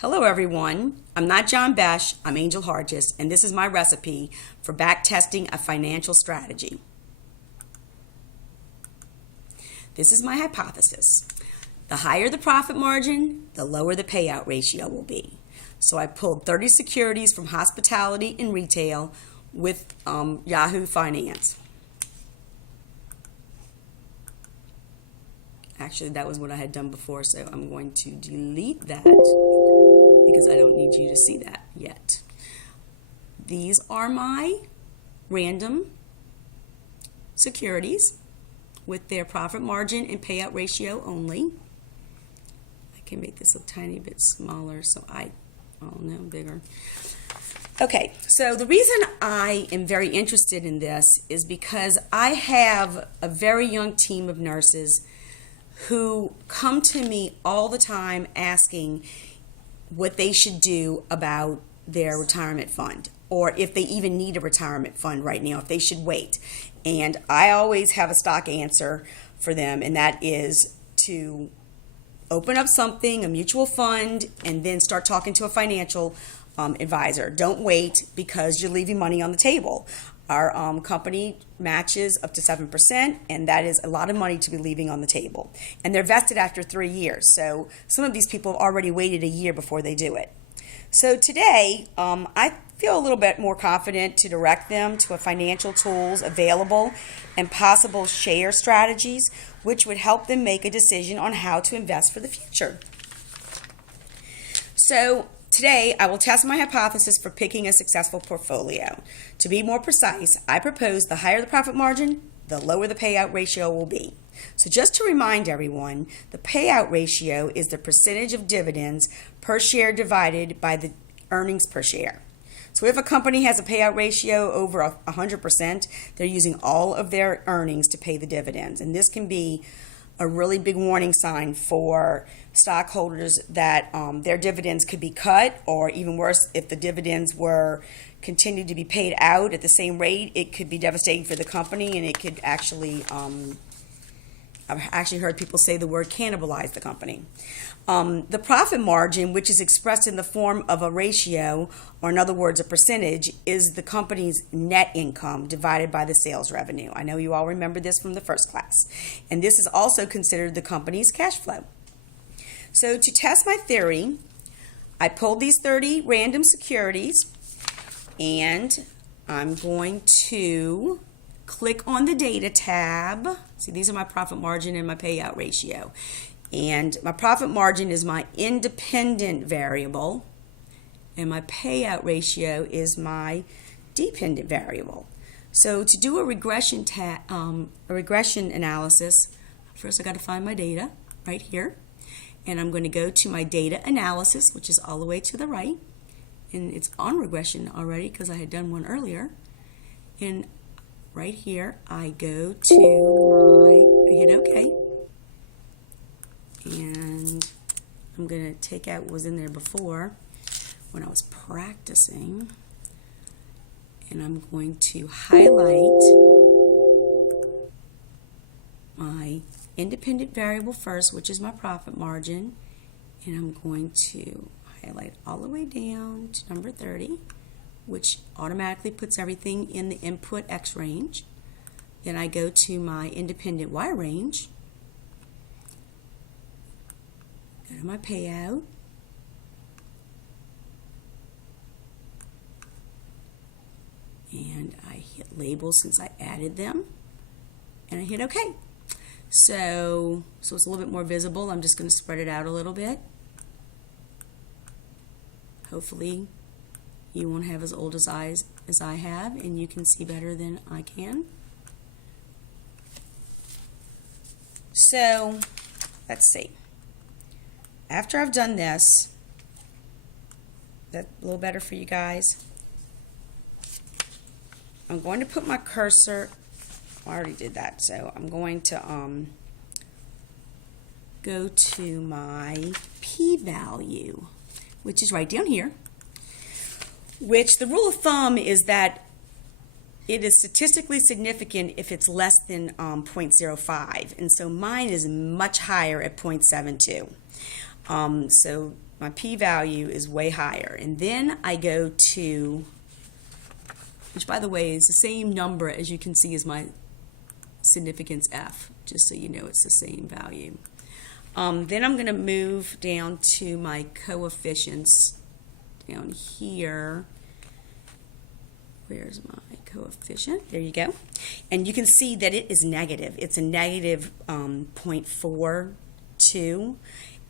Hello everyone, I'm not John Besh, I'm Angel Hargis, and this is my recipe for back testing a financial strategy. This is my hypothesis. The higher the profit margin, the lower the payout ratio will be. So I pulled 30 securities from hospitality and retail with Yahoo Finance. Actually, that was what I had done before, so I'm going to delete that because I don't need you to see that yet. These are my random securities with their profit margin and payout ratio only. I can make this a tiny bit smaller bigger. Okay, so the reason I am very interested in this is because I have a very young team of nurses who come to me all the time asking what they should do about their retirement fund, or if they even need a retirement fund right now, if they should wait. And I always have a stock answer for them, and that is to open up something, a mutual fund, and then start talking to a financial advisor. Don't wait because you're leaving money on the table. Our company matches up to 7%, and that is a lot of money to be leaving on the table. And they're vested after 3 years, so some of these people have already waited a year before they do it. So today, I feel a little bit more confident to direct them to a financial tools available and possible share strategies, which would help them make a decision on how to invest for the future. So today, I will test my hypothesis for picking a successful portfolio. To be more precise, I propose the higher the profit margin, the lower the payout ratio will be. So just to remind everyone, the payout ratio is the percentage of dividends per share divided by the earnings per share. So if a company has a payout ratio over 100%, they're using all of their earnings to pay the dividends. And this can be a really big warning sign for stockholders that their dividends could be cut, or even worse, if the dividends were continued to be paid out at the same rate, it could be devastating for the company, and it could actually, I've actually heard people say the word cannibalize the company. The profit margin, which is expressed in the form of a ratio, or in other words, a percentage, is the company's net income divided by the sales revenue. I know you all remember this from the first class. And this is also considered the company's cash flow. So to test my theory, I pulled these 30 random securities, and I'm going to click on the data tab. See, these are my profit margin and my payout ratio. And my profit margin is my independent variable, and my payout ratio is my dependent variable. So to do a regression analysis, first I got to find my data right here, and I'm going to go to my data analysis, which is all the way to the right, and it's on regression already because I had done one earlier. And right here, I go to I hit OK. And I'm going to take out what was in there before when I was practicing. And I'm going to highlight my independent variable first, which is my profit margin. And I'm going to highlight all the way down to number 30, which automatically puts everything in the input X range. Then I go to my independent Y range, go to my payout, and I hit label since I added them, and I hit OK. So it's a little bit more visible. I'm just going to spread it out a little bit. Hopefully you won't have as old eyes as I have, and you can see better than I can. So let's see. After I've done this, is that a little better for you guys? I'm going to put my cursor, I already did that, so I'm going to go to my p-value, which is right down here, which the rule of thumb is that it is statistically significant if it's less than 0.05, and so mine is much higher at 0.72. So my p-value is way higher. And then I go to, which by the way is the same number as you can see as my significance f, just so you know it's the same value. Then I'm going to move down to my coefficients down here. Where's my coefficient? There you go. And you can see that it is negative. It's a negative 0.42,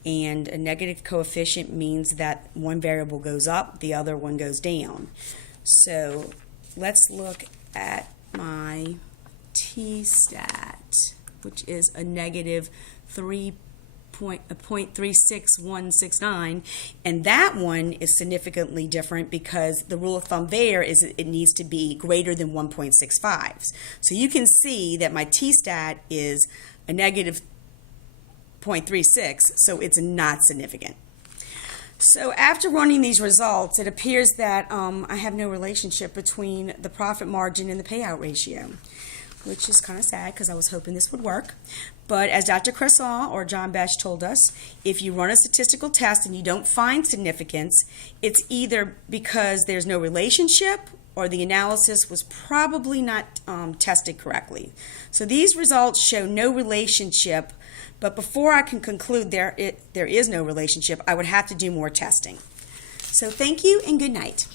and a negative coefficient means that one variable goes up, the other one goes down. So let's look at my t-stat, which is a negative 0.36169, and that one is significantly different because the rule of thumb there is it needs to be greater than 1.65. So you can see that my t-stat is a negative 0.36, so it's not significant. So after running these results, it appears that I have no relationship between the profit margin and the payout ratio, which is kind of sad because I was hoping this would work. But as Dr. Cresson or John Besh told us, if you run a statistical test and you don't find significance, it's either because there's no relationship or the analysis was probably not tested correctly. So these results show no relationship, but before I can conclude there is no relationship, I would have to do more testing. So thank you and good night.